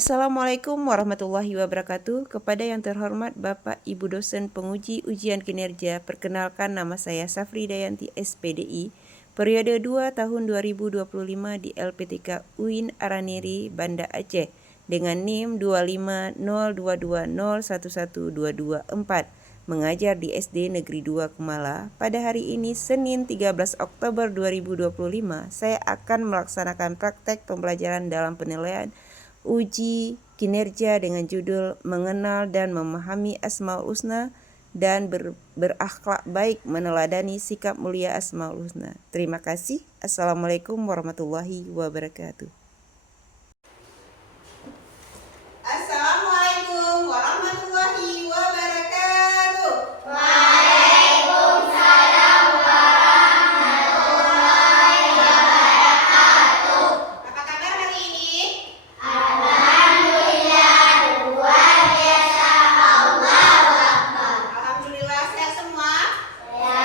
Assalamualaikum warahmatullahi wabarakatuh. Kepada yang terhormat Bapak Ibu dosen penguji ujian kinerja, perkenalkan nama saya Safri Dayanti SPDI, periode 2 tahun 2025 di LPTK UIN Araniri, Banda Aceh, dengan NIM 25022011224, mengajar di SD Negeri 2 Kemala. Pada hari ini, Senin 13 Oktober 2025, saya akan melaksanakan praktek pembelajaran dalam penilaian uji kinerja dengan judul Mengenal dan Memahami Asmaul Husna dan berakhlak baik meneladani sikap mulia Asmaul Husna. Terima kasih. Assalamualaikum warahmatullahi wabarakatuh. Assalamualaikum warahmatullahi wabarakatuh. Waalaikumsalam warahmatullahi wabarakatuh. Apa kabar hari ini? Alhamdulillah, luar biasa. Allahu Akbar. Alhamdulillah sehat semua. Ya,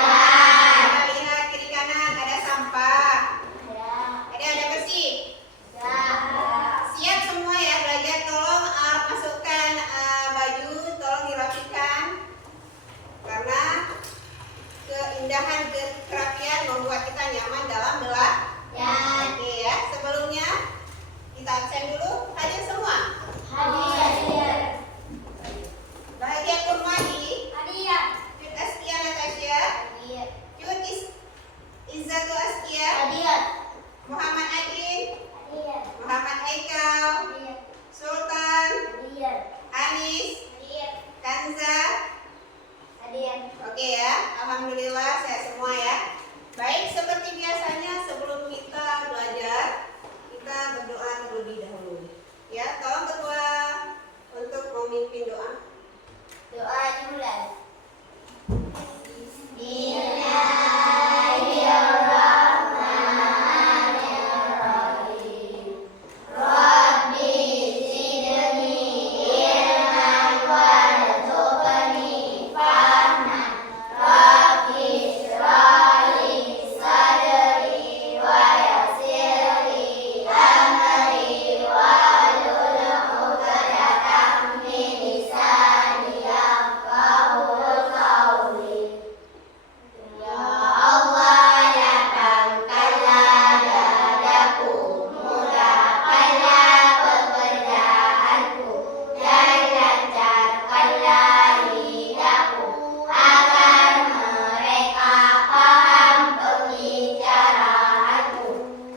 Kita lihat kiri kanan ada sampah. ya, Ada bersih. ya. Siap semua ya belajar. Tolong masukkan baju, tolong dirapikan karena keindahan kerapian membuat kita nyaman dalam belajar. Oke ya. Sebelumnya kita absen dulu. Hadir semua. Hadir. Bahagia Kurmadi, Hadir. Jud Askia Natasha, Hadir. Jud Izzatu Askia, Hadir. Muhammad Adin, Hadir. Muhammad Aikal, Hadir. Sultan, Hadir. Anis, Hadir. Kanza. Hadir. Oke ya, alhamdulillah sehat semua ya. Baik, seperti biasanya sebelum kita belajar, kita berdoa terlebih dahulu. Ya, tolong ketua untuk memimpin doa. Doa dimulai. Bismillahirrahmanirrahim. Rabbi zidni ilman warzuqni fahman. Rabbi shrahli sadri wa yassirli amri wahlul 'uqdatam min lisani yafqahu qawli. Ya Allah, lapangkanlah dadaku, mudahkanlah pekerjaanku, dan lancarkanlah lidahku, agar mereka paham pembicaraanku,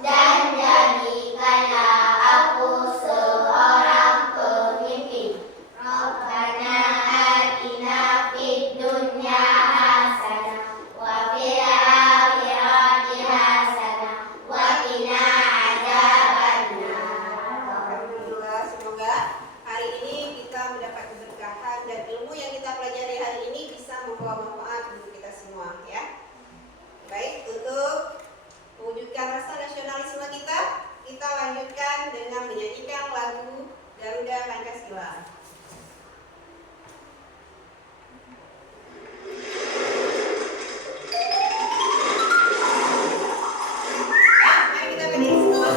dan jadikanlah aku seorang pemimpin. Rabbana atina fid dunya hasanah wa fil akhirati hasanah wa qina adzabannar. Alhamdulillah, semoga hari ini kita mendapat keberkahan dan ilmu yang kita pelajari hari ini bisa membawa manfaat untuk kita semua ya. Baik, untuk mewujudkan rasa nasionalisme kita lanjutkan dengan menyanyikan lagu Garuda Pancasila. Mari kita berdiri semua.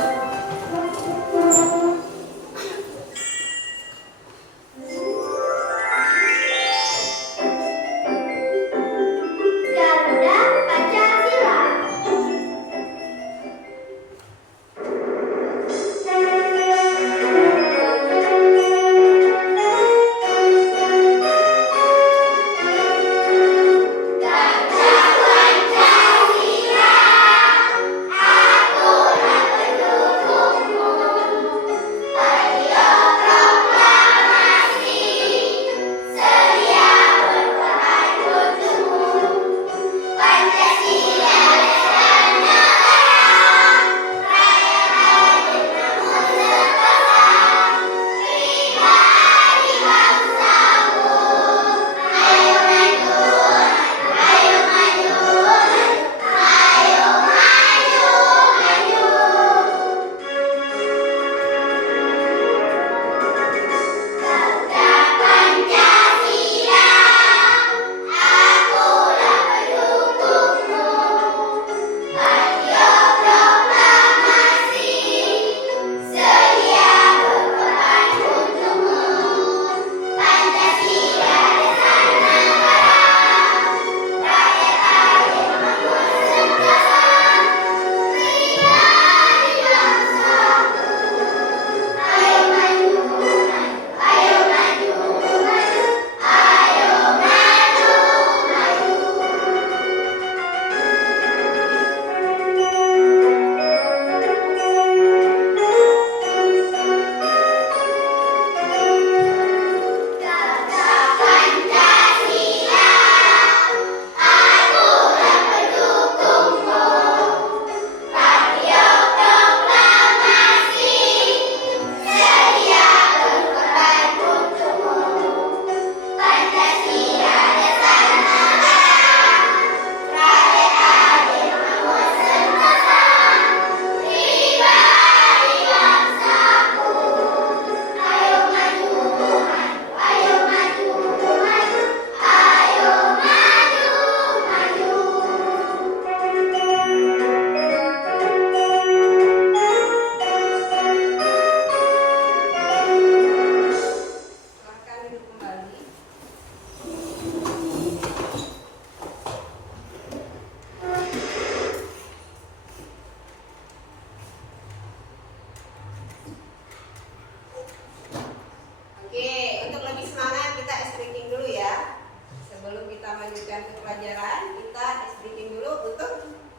ke pelajaran, kita speaking dulu untuk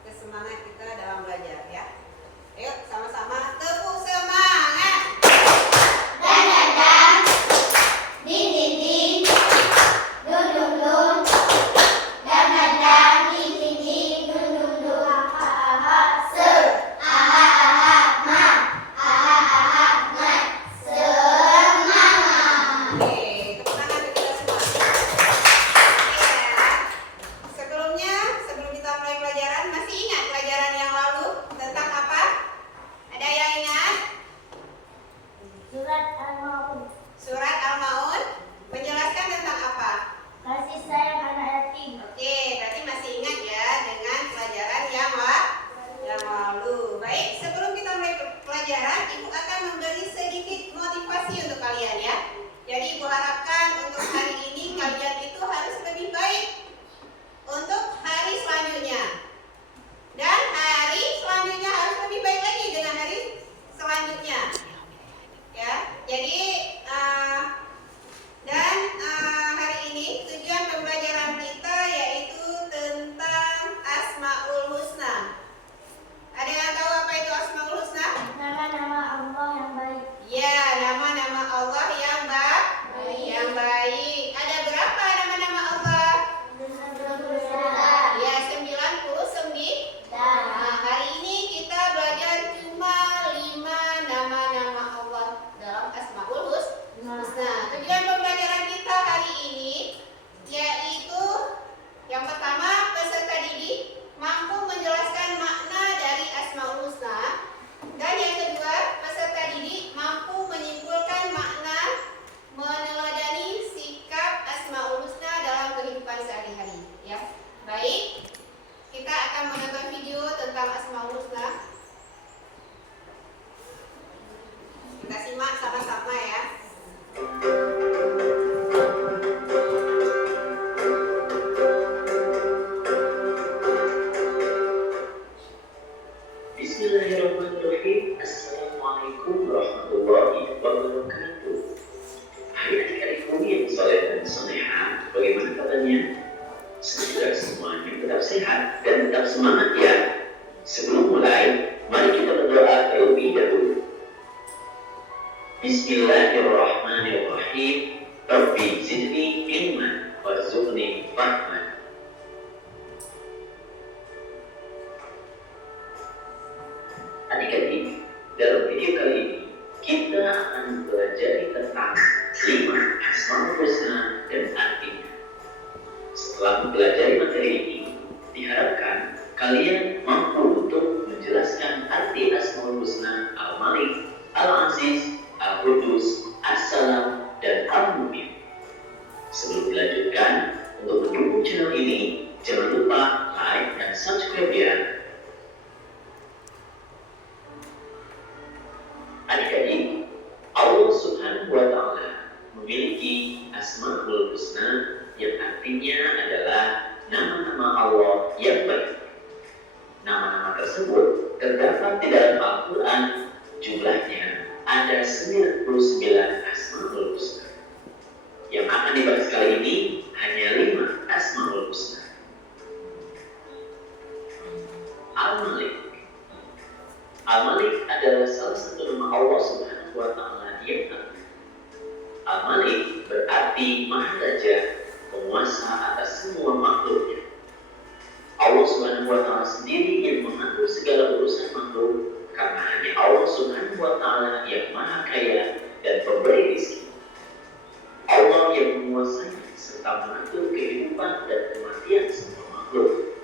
kesemangat kita dalam belajar ya. Ayo sama-sama tepuk semangat. Dan dan din din din dun dun dun dan dan din din din dun dun dun aha aha se aha aha ma aha aha ma semangat. Oke, tepuk tangan untuk kita semua. Ya. Sebelum kita mulai pelajaran, masih ingat pelajaran yang lalu tentang apa? Ada yang ingat? Surat Al-Maun, Surat Al-Maun menjelaskan tentang apa? kasih sayang anak yatim. Oke, berarti masih ingat ya dengan pelajaran yang lalu. Baik, sebelum kita mulai pelajaran, Ibu akan memberi sedikit motivasi untuk kalian ya. Jadi Ibu harapkan untuk hari ini kalian itu harus lebih baik untuk hari selanjutnya. Dan hari selanjutnya harus lebih baik lagi dengan hari selanjutnya. Ya, jadi hari ini tujuan pembelajaran kita yaitu tentang Asmaul Husna. Ada yang tahu apa itu Asmaul Husna? Nama-nama Allah yang baik. Ya, nama-nama Allah yang baik. Ada berapa nama-nama Allah? Ya, 99. Nah, hari ini kita belajar cuma 5 nama-nama Allah dalam Asmaul Husna. Tujuan pembelajaran kita hari ini yaitu yang pertama, peserta didik mampu menjelaskan makna dari Asmaul Husna, dan yang kedua, peserta didik mampu menyimpulkan makna meneladani sikap Asmaul Husna dalam kehidupan sehari-hari ya. Baik, kita akan menonton video tentang Asmaul Husna. Kita simak sama-sama ya. Bismillahirrahmanirrahim. Assalamualaikum warahmatullahi wabarakatuh. Hai adik-adikku yang soleh dan soleha, bagaimana kabarnya? Semoga semuanya tetap sehat dan tetap semangat ya. Sebelum mulai, mari kita berdoa terlebih dahulu. Bismillahirrahmanirrahim. Rabbi zidni ilman warzuqni fahman. Adik-adik, dalam video kali ini kita akan belajar tentang 5 Asmaul Husna dan artinya. Setelah mempelajari materi ini, diharapkan kalian mampu untuk menjelaskan arti Asmaul Husna Al-Malik, Al-Aziz, Al-Qudus, As-Salam, dan Al-Mu'min. Sebelum dilanjutkan, untuk mendukung channel ini, jangan lupa like dan subscribe ya. Adik-adik, Allah Subhanahu wa Ta'ala memiliki Asmaul Husna yang artinya adalah nama-nama Allah yang baik. Nama-nama tersebut terdapat di dalam Al-Quran, jumlahnya ada 99 Asmaul Husna. Yang akan dibahas kali ini hanya 5 Asmaul Husna. Al-Malik. Al-Malik adalah salah satu nama Allah Subhanahu wa Ta'ala yang agung. Al-Malik berarti Maharaja, penguasa atas semua makhluknya. Allah Subhanahu wa Ta'ala sendiri yang mengatur segala urusan makhluk, karena hanya Allah Subhanahu wa Ta'ala yang Maha Kaya dan pemberi rezeki. Allah yang menguasai serta mengatur kehidupan dan kematian semua makhluk.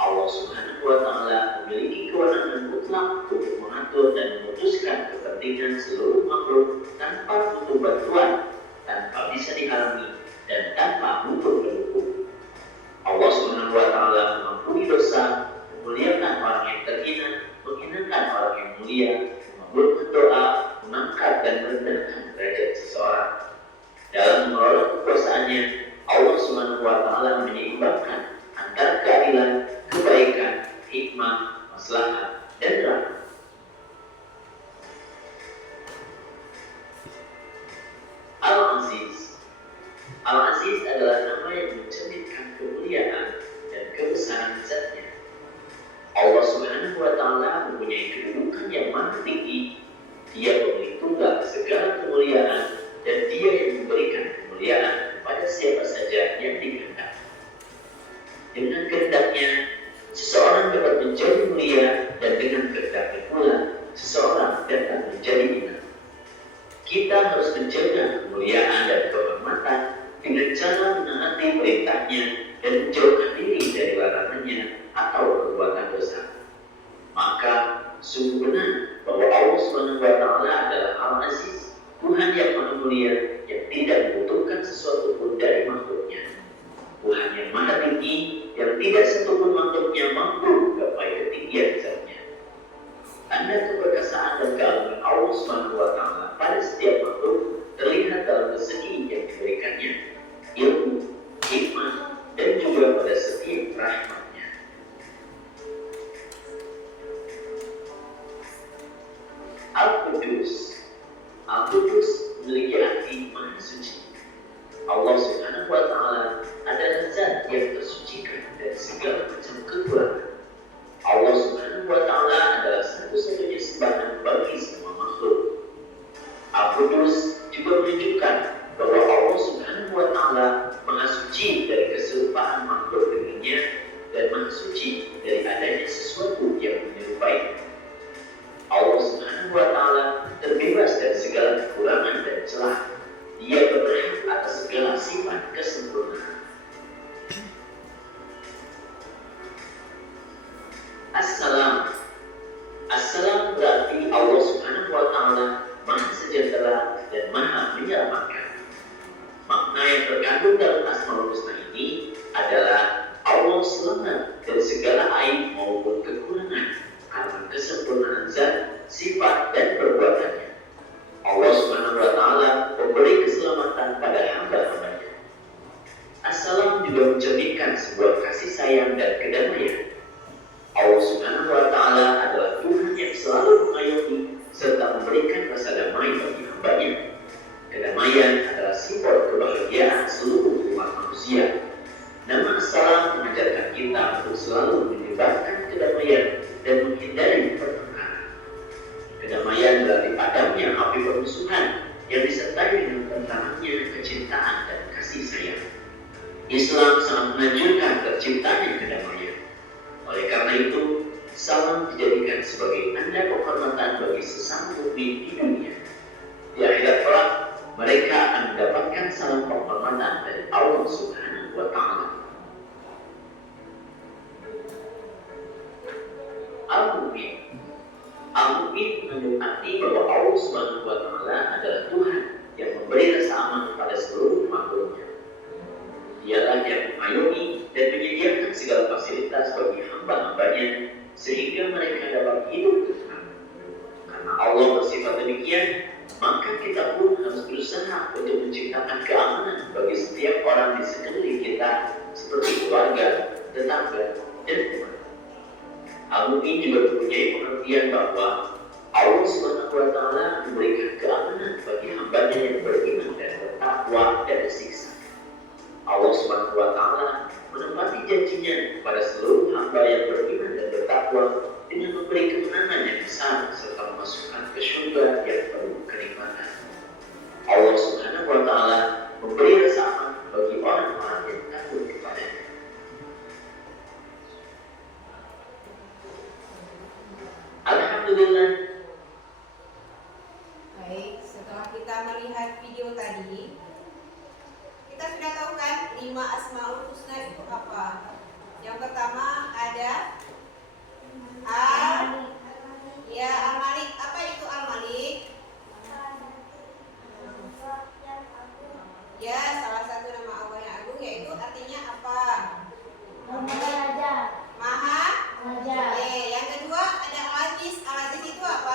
Allah Subhanahu wa Ta'ala memiliki kewenangan mutlak untuk mengatur dan memutuskan kepentingan seluruh makhluk tanpa butuh bantuan, tanpa bisa dihalangi, dan tanpa butuh pendukung. Allah Subhanahu wa Ta'ala mengampuni dosa, memuliakan orang yang terhina, menghinakan orang yang mulia, mengabulkan doa, mengangkat dan merendahkan derajat seseorang. Dalam mengelola kekuasaannya, Allah Subhanahu wa Ta'ala menyeimbangkan antara keadilan, kebaikan, hikmah, maslahat, dan rahmat. Al-Aziz. Al-Aziz adalah nama yang mencerminkan kemuliaan kemuliaan dan kebesaran zatnya. Allah Subhanahu wa Ta'ala mempunyai kedudukan yang maha tinggi. Dia pemilik tunggal segala kemuliaan dan Dia yang memberikan kemuliaan kepada siapa saja yang dikehendaki. Dengan kehendaknya, seseorang dapat menjadi mulia, dan dengan kehendaknya pula, seseorang dapat menjadi hina. Kita harus menjaga kemuliaan dan kehormatan dengan cara menaati perintahnya dan menjauhkan diri dari larangannya atau perbuatan dosa. Maka sungguh benar bahwa Allah Subhanahu wa Ta'ala adalah Al-Aziz, Tuhan yang maha mulia, yang tidak membutuhkan sesuatu pun dari makhluknya. Tuhan yang maha tinggi, yang tidak satupun makhluknya mampu menggapai ketinggian zatnya. Tanda keperkasaan dan keagungan Allah Subhanahu wa Ta'ala pada setiap makhluk terlihat dalam rezeki yang diberikannya, ilmu, hikmah, dan juga pada setiap rahmatnya. Al-Qudus. Al-Qudus memiliki arti maha suci. Allah Subhanahu wa Ta'ala adalah zat yang tersucikan dari segala macam kekurangan. Allah Subhanahu wa Ta'ala adalah satu-satunya sembahan bagi semua makhluk. Al-Qudus juga menunjukkan bahwa Allah Subhanahu wa Ta'ala maha suci dari keserupaan makhluk dengannya dan maha suci dari adanya sesuatu yang menyerupai. Allah Subhanahu wa Ta'ala terbebas dari segala kekurangan dan celah. Dia berhak atas segala sifat kesempurnaan. Assalam. Assalam berarti Allah Subhanahu wa Ta'ala maha sejahtera dan maha menyelamatkan. Makna yang terkandung dalam Asmaul Husna ini adalah Allah selamat dari segala aib maupun kekurangan karena kesempurnaan zat, sifat, dan perbuatannya. Allah Subhanahu wa Ta'ala memberi keselamatan pada hamba-hambanya. Assalam juga mencerminkan sebuah kasih sayang dan kedamaian. Allah Subhanahu wa Ta'ala adalah Tuhan yang selalu mengayomi serta memberikan rasa damai bagi hambanya. Kedamaian adalah simbol kebahagiaan seluruh umat manusia. Nama Assalam mengajarkan kita untuk selalu menyebarkan kedamaian dan menghindari pertengkaran. Kedamaian berarti padamnya api permusuhan yang disertai dengan tenteramnya kecintaan dan kasih sayang. Islam sangat menganjurkan terciptanya kedamaian. Oleh karena itu, salam dijadikan sebagai tanda penghormatan bagi sesama mukmin di dunia. Di akhirat kelak, mereka akan mendapatkan salam penghormatan dari Allah Subhanahu wa Ta'ala. Al-Mu'min. Al-Mu'min mengandung arti bahwa Allah Subhanahu wa Ta'ala adalah Tuhan yang memberi rasa aman kepada seluruh makhluknya. Dialah yang mengayomi dan menyediakan segala fasilitas bagi hamba-hambanya sehingga mereka dapat hidup tenang. Karena Allah bersifat demikian, maka kita pun harus berusaha untuk menciptakan keamanan bagi setiap orang di sekeliling kita seperti keluarga, tetangga, dan teman. Al-Mu'min juga mempunyai pengertian bahwa Allah Subhanahu wa Ta'ala memberikan keamanan bagi hambanya yang beriman dan bertakwa dari siksa. Allah Subhanahu wa Ta'ala menepati janjinya kepada seluruh hamba yang beriman dan bertakwa dengan memberi kemenangan yang besar serta memasukkan ke surga yang penuh kenikmatan. Allah Subhanahu wa Ta'ala memberi rasa aman bagi orang-orang yang takut kepadanya. Alhamdulillah. Baik, setelah kita melihat video tadi, kita sudah tahu kan 5 Asmaul Husna itu apa? Yang pertama ada Al-Malik. Apa itu Al-Malik? Ya, salah satu nama Allah yang agung, yaitu artinya apa? Maha. Yang kedua ada Al-Aziz. Al-Aziz itu apa?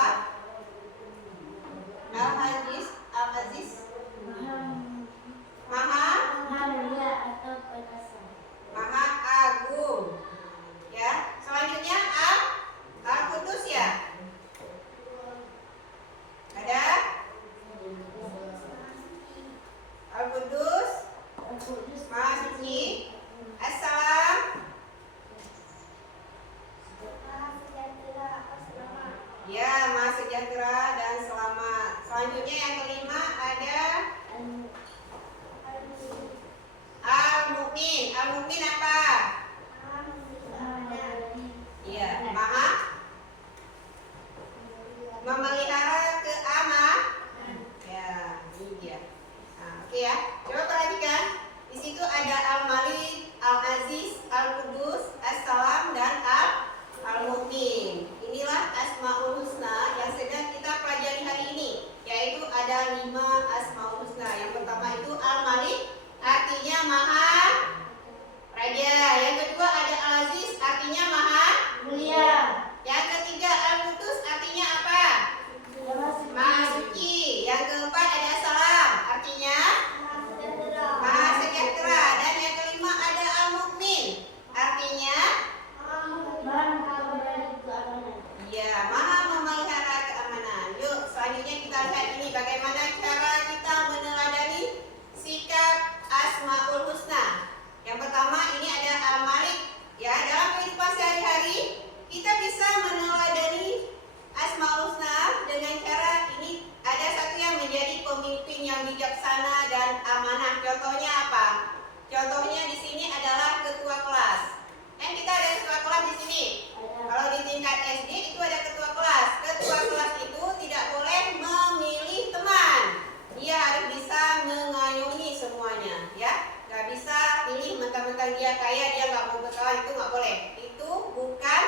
dia nggak mau berkawan, itu nggak boleh. Itu bukan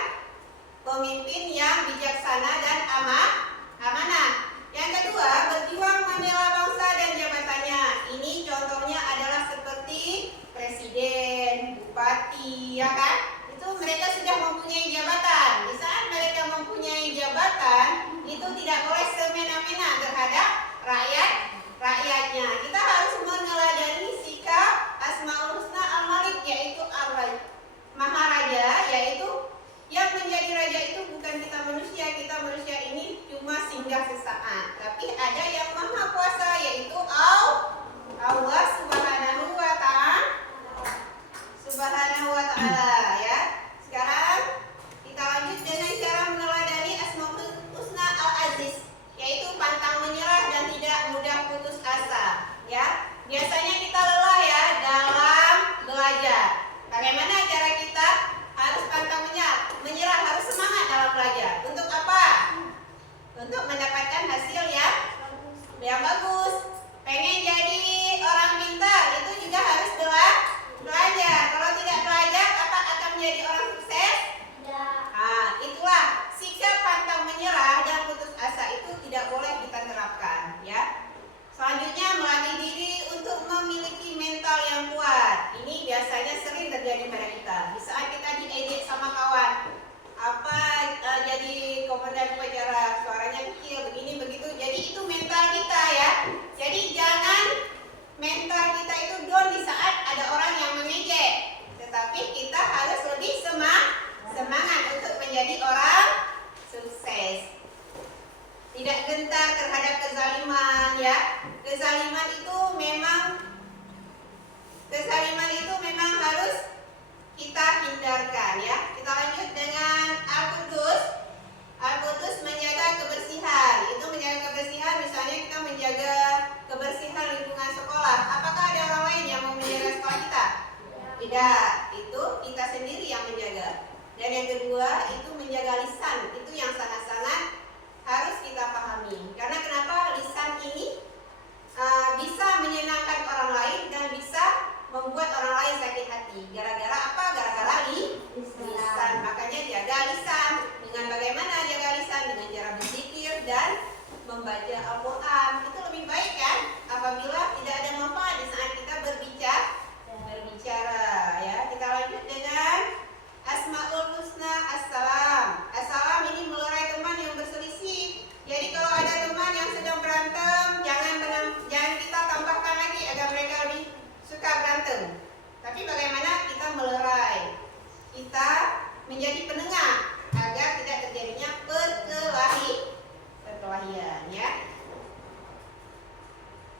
pemimpin yang bijaksana dan amanah. Yang kedua, berjuang membela bangsa dan jabatannya. Ini contohnya adalah seperti presiden, bupati, ya kan? Itu mereka sudah mempunyai jabatan. Di saat mereka mempunyai jabatan, itu tidak boleh semena-mena terhadap rakyatnya. Kita harus meneladani sikap Asmaul Husna Al-Malik, yaitu Maharaja, yaitu yang menjadi raja itu bukan kita manusia ini cuma singgah sesaat, tapi ada yang maha kuasa, yaitu Allah Subhanahu wa Ta'ala, ya. Sekarang kita lanjut dengan cara meneladani Asmaul Husna Al-Aziz, yaitu pantang menyerah dan tidak mudah putus asa, ya. Biasanya kita lelah ya dalam belajar. Bagaimana cara kita harus pantang menyerah, harus semangat dalam belajar. Untuk apa? Untuk mendapatkan hasil yang bagus. Pengen jadi orang pintar, itu juga harus belajar. Kalau tidak belajar, apa akan menjadi orang sukses? Nah, itulah sikap pantang menyerah dan putus asa itu tidak boleh kita terapkan, ya. Selanjutnya, melatih diri untuk memiliki mental yang kuat. Ini biasanya sering terjadi pada kita. Di saat kita diejek sama kawan, jadi komandan upacara, suaranya kecil, begini begitu. Jadi itu mental kita, ya. Jadi jangan mental kita itu down di saat ada orang yang mengejek. Tetapi kita harus lebih semangat untuk menjadi orang sukses. Tidak gentar terhadap kezaliman, ya. Kezaliman itu memang harus kita hindarkan, ya. Kita lanjut dengan Al-Qudus. Al-Qudus menjaga kebersihan. Itu menjaga kebersihan, misalnya kita menjaga kebersihan lingkungan sekolah. Apakah ada orang lain yang mau menjaga sekolah kita? Tidak, itu kita sendiri yang menjaga. Dan yang kedua, itu menjaga lisan. Itu yang sangat-sangat harus kita pahami. Karena kenapa? Lisan ini bisa menyenangkan orang lain dan bisa membuat orang lain sakit hati. Gara-gara apa? Gara-gara lisan. Makanya jaga lisan. Dengan bagaimana jaga lisan? Dengan cara berzikir dan membaca Al-Quran. Itu lebih baik kan? Apabila tidak ada manfaat di saat kita berbicara, ya. Kita lanjut dengan Asmaul Husna Assalam. Assalam ini melerai teman yang berselisih. Jadi kalau ada teman yang sedang berantem, jangan kita tambahkan lagi agar mereka lebih suka berantem. Tapi bagaimana kita melerai? Kita menjadi penengah agar tidak terjadinya perkelahian, ya.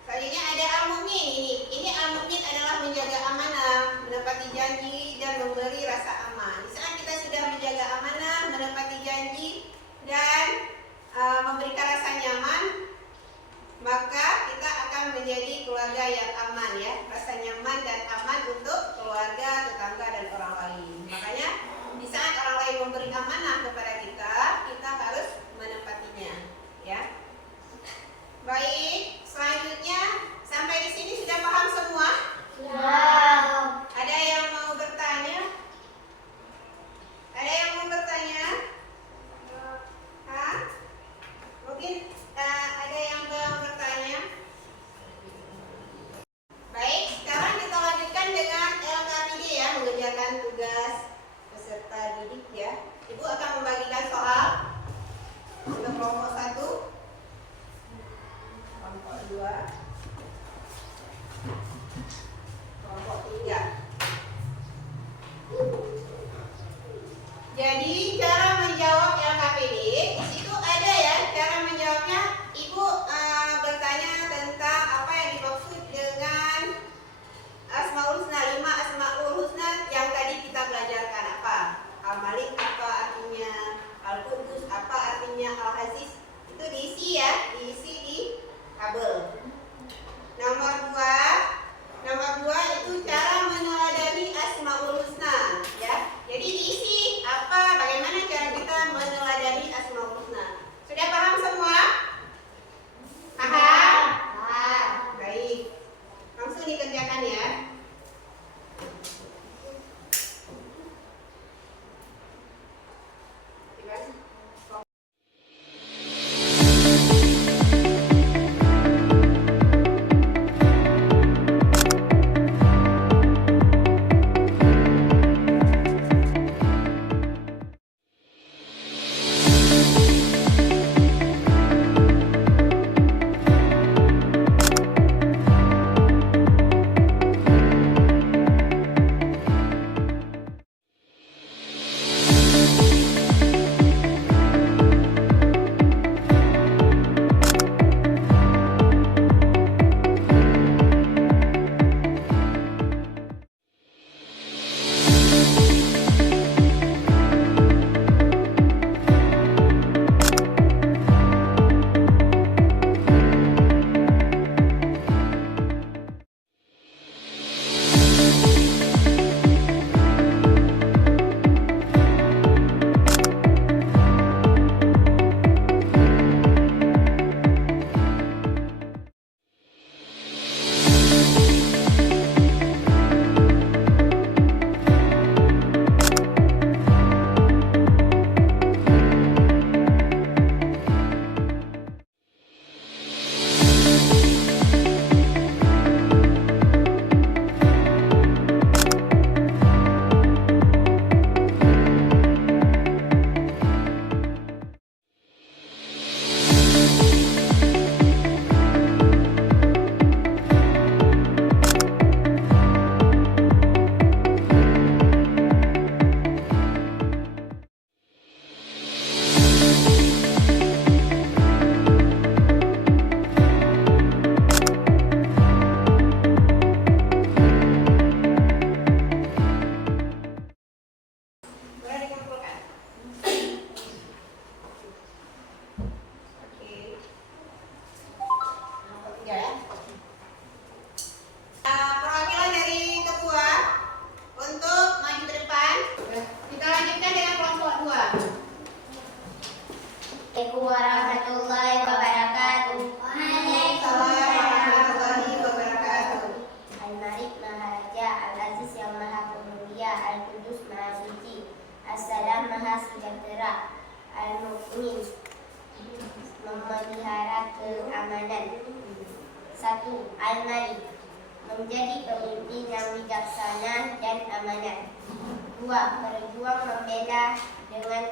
Selanjutnya ada Al-Mu'min. Ini Al-Mu'min adalah menjaga amanah, menepati janji dan memberi rasa aman. Di saat kita sudah menjaga amanah, menepati janji dan memberikan rasa nyaman, maka kita akan menjadi keluarga yang aman, ya. Rasa nyaman dan aman untuk keluarga, tetangga dan orang lain. Makanya di saat orang lain memberi amanah kepada kita, kita harus menepatinya, ya. Baik, selanjutnya sampai di sini sudah paham semua? Ada yang mau bertanya? Ada yang mau bertanya? Hah? Mungkin ada yang mau bertanya? Baik, sekarang kita lanjutkan dengan LKPD, ya, mengerjakan tugas peserta didik, ya. Ibu akan membagikan soal untuk kelompok 1, kelompok 2, kelompok 3. Jadi cara menjawab LKPD di situ ada, ya, cara menjawabnya. Ibu bertanya tentang apa yang dimaksud dengan Asmaul Husna, 5 Asmaul Husna yang tadi kita belajarkan. Apa? Al-Malik apa artinya? Al-Qudus apa artinya? Al-Aziz. Itu diisi, ya, diisi di tabel. Nomor 2 itu cara meneladani Asmaul Husna, ya. Jadi diisi apa? Bagaimana cara kita meneladani Asmaul Maha Sejahtera. Al-Mu'min, memelihara keamanan. 1. Al-Malik, menjadi pemimpin yang bijaksana dan amanah. 2. Berjuang membela dengan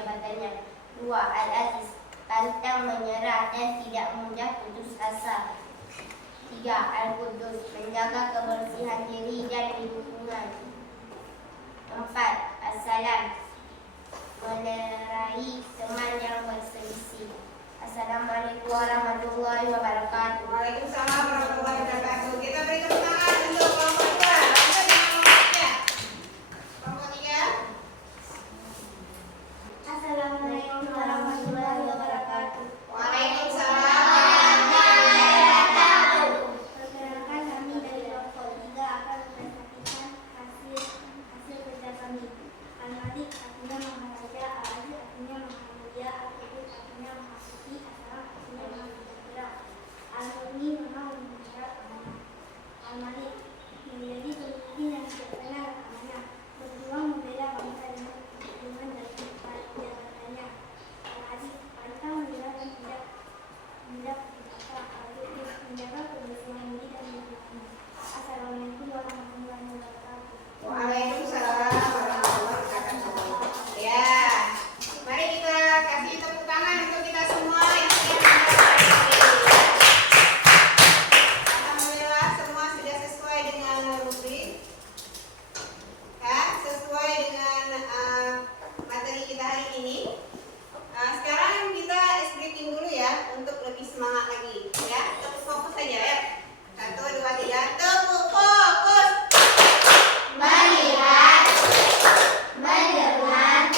jabatannya. 2. Al-Aziz, pantang menyerah dan tidak mudah putus asa. 3. Al-Qudus, menjaga kebersihan diri dan lingkungan. 4. As-Salam, menerai teman yang berselisih. Assalamualaikum warahmatullahi wabarakatuh. Waalaikumsalam warahmatullahi wabarakatuh. Kita beri tepuk tangan untuk kelompok 2. Lanjut dengan kelompok 3. Kelompok 3. Assalamualaikum warahmatullahi wabarakatuh. Waalaikumsalam. Perkenalkan, kami dari kelompok 3 akan mempresentasikan hasil kerja kami. Al-Malik artinya Maharaja, Al-Aziz artinya Maha Mulia, Al-Qudus artinya Maha Suci, As-Salam artinya Maha Sejahtera, Al-Mu'min Maha memelihara keamanan. Al-Malik, menjadi pemimpin yang bijaksana dan amanah, berjuang membela bangsa dengan kepentingan dan jabatannya. Al-Aziz, pantang menyerah dan tidak mudah putus asa. Al-Qudus, menjaga kebersihan diri dan lingkungan. Assalamualaikum warahmatullahi wabarakatuh. Waalaikumsalam warahmatullahi wabarakatuh. Ya, mari kita kasih tepuk tangan untuk kita semua yang sudah mendengar ini. Alhamdulillah semua sudah sesuai dengan rubrik, ya, sesuai dengan materi kita hari ini. Sekarang kita briefing dulu ya untuk lebih semangat lagi, ya. Tepuk fokus saja ya. 1, 2, 3, tepuk fokus. Melihat, mendengar,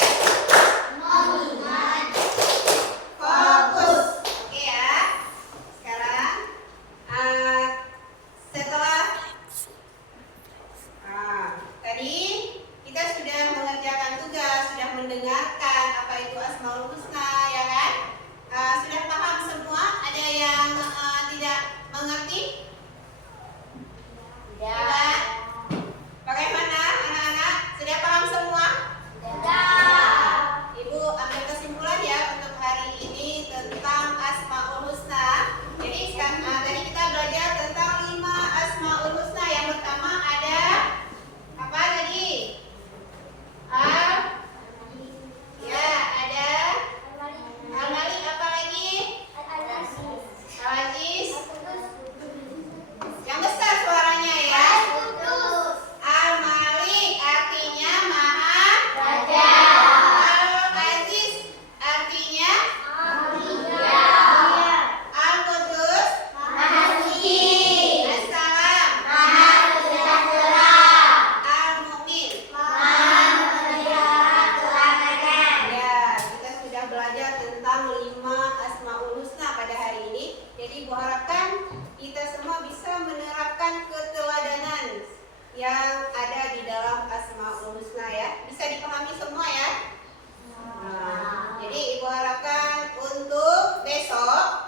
mengingat. Fokus. Oke ya. Sekarang setelah tadi kita sudah mengerjakan tugas, sudah mendengarkan apa itu Asmaul Husna, ya kan? Sudah paham semua? Ada yang tidak mengerti? Tidak. Bagaimana anak-anak? Sudah paham semua? Ibu ambil kesimpulan ya untuk hari ini tentang Asmaul Husna. Jadi tadi kita belajar tentang 5 Asmaul Husna. Yang pertama ada apa tadi? Ya, ada Al-Malik, apa lagi? Al-Aziz. Yang besar suaranya ya. Al-Malik artinya Maha Raja. Al-Aziz artinya Al-Qudus Maha Suci, As-Salam Maha Sejahtera, Al-Mu'min. Maha memelihara keamanan. Ya, kita sudah belajar tentang 5 Asmaul Husna pada hari ini. Jadi Bu harapkan kita semua bisa menerapkan keteladanan yang ada di dalam Asmaul Husna ya. Bisa dipahami semua ya? Jadi Ibu harapkan untuk besok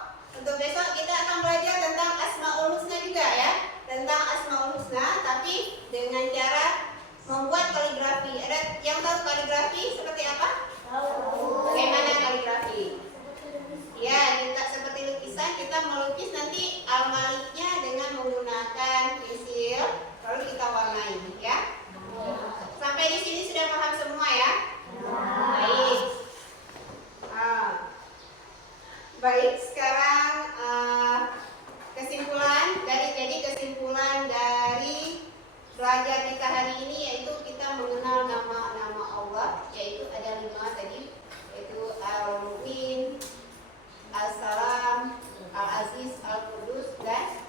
kita akan belajar tentang Asmaul Husna juga ya. Tentang Asmaul Husna tapi dengan cara membuat kaligrafi. Ada yang tahu kaligrafi seperti apa? Bagaimana kaligrafi? Ya, kita seperti lukisan, kita melukis nanti Al-Maliknya dengan menggunakan pensil, lalu kita warnai ya. Sampai di sini sudah paham semua ya? Baik. Baik, sekarang kesimpulan dari belajar kita hari ini yaitu kita mengenal nama-nama Allah, yaitu ada 5 tadi, yaitu Al-Mu'min, Al-Salam, Al-Aziz, Al-Qudus, dan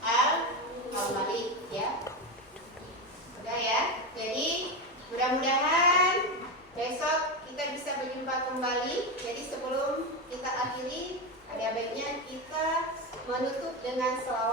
Al-Malik ya. Sudah ya. Jadi mudah-mudahan besok kita bisa berjumpa kembali. Jadi sebelum kita akhiri, ada baiknya kita menutup dengan selawat